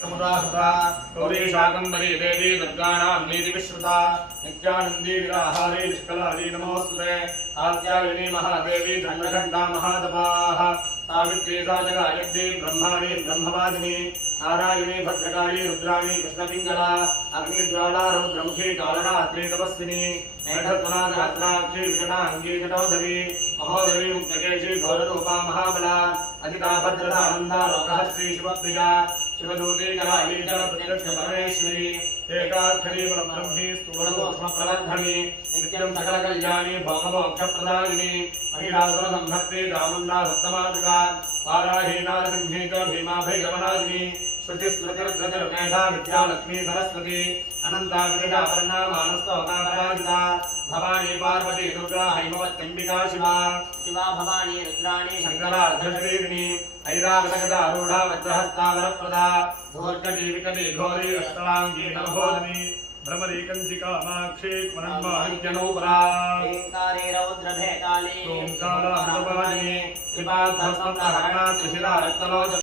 समुदाहृता गौरी शाकंभरी देवी दुर्गाणां नीति विश्रुता नित्यानंदी निराहारी निष्कलाली नमोस्तुते आद्यायिनी महादेवी दंडखंडा महादपाः सावित्री साजगायत्री ब्रह्माणी ब्रह्मवादिनी नारायणी भद्रकाली रुद्राणी कृष्णपिंगला अग्निज्वाला रौद्रमुखी कालरात्रि तपस्विनी मेघत्वना सहस्राक्षी विकटांगी जटोधरी महोदरी मुक्तकेशी घोररूपा महाबला अधिका भद्रता आनंदा लोकः श्री शिवप्रिया शिवदूती कराली जल प्रत्यक्ष परमेश्वरी एकाक्षरी ब्रह्मी स्थूलसूक्ष्म प्रवर्धनी नित्यं सकल कल्याणी भोगमोक्षप्रदायिनी महिषासुर संहर्त्री रामन्ना सप्तमातृका वाराही नारसिंही च भीमाभैरवनादिनी श्रुति स्मृतिरुद्रतिर्मेधा विद्यालक्ष्मी सरस्वती अनंता विदिता पर्णा मानस्तोकापराजिता भवानी पार्वती दुर्गा हैमवत्यंबिका शिवा शिवा भवानी रुद्राणी शंकरार्धशरीरिणी ऐरावतगदारूढा वज्रहस्तावरप्रदा धूर्जटी विकटी घोरी अष्टांगी नवभोजनी भ्रमरी कंसिकामाक्षी वनन्माहित्यनूपरा ओंकारे रौद्रभेताली ओंकारामृतपाणिनी कृपाद्धस्तम्भहरणा त्रिशिरा रक्तलोचना